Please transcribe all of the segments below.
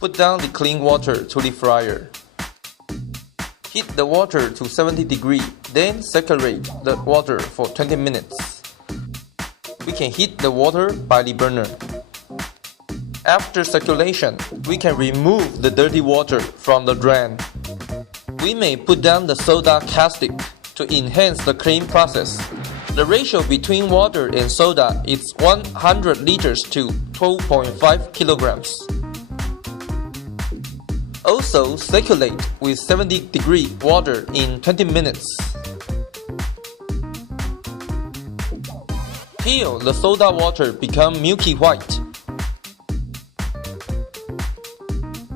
Put down the clean water to the fryer. Heat the water to 70 degrees, then circulate the water for 20 minutes. We can heat the water by the burner. After circulation, we can remove the dirty water from the drain. We may put down the soda caustic to enhance the clean process. The ratio between water and soda is 100 liters to 12.5 kilograms. Also circulate with 70 degree water in 20 minutes. Till the soda water become milky white.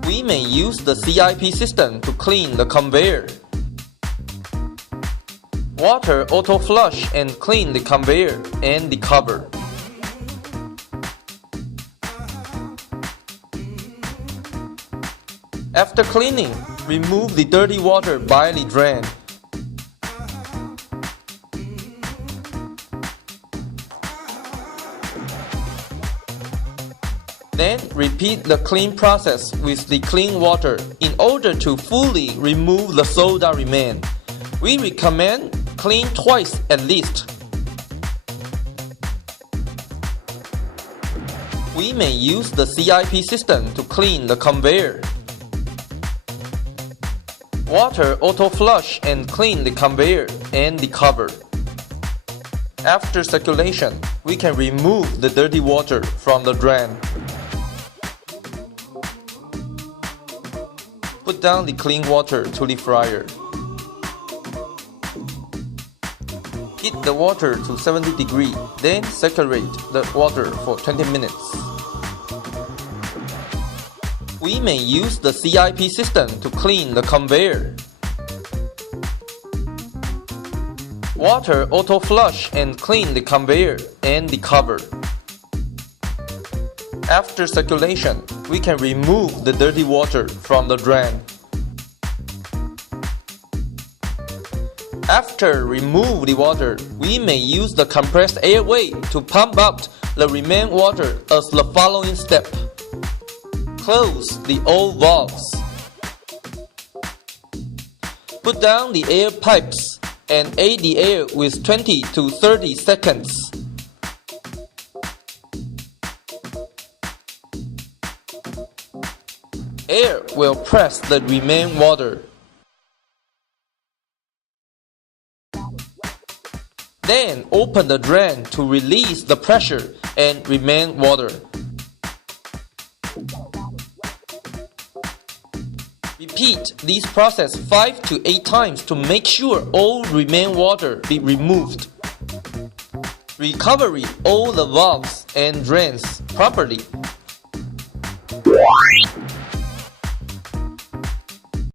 We may use the CIP system to clean the conveyor. Water auto flush and clean the conveyor and the cover. After cleaning, remove the dirty water by the drain. Then repeat the clean process with the clean water in order to fully remove the soda remain. We recommend clean twice at least. We may use the CIP system to clean the conveyor. Water auto flush and clean the conveyor and the cover. After circulation, we can remove the dirty water from the drain. Put down the clean water to the fryer. Heat the water to 70 degrees, then circulate the water for 20 minutes. We may use the CIP system to clean the conveyor. Water auto flush and clean the conveyor and the cover. After circulation, we can remove the dirty water from the drain. After remove the water, we may use the compressed airway to pump out the remaining water as the following step. Close the all valves. Put down the air pipes and aid the air with 20 to 30 seconds. Air will press the remaining water. Then open the drain to release the pressure and remaining water. Repeat this process 5 to 8 times to make sure all remaining water be removed. Recover all the valves and drains properly.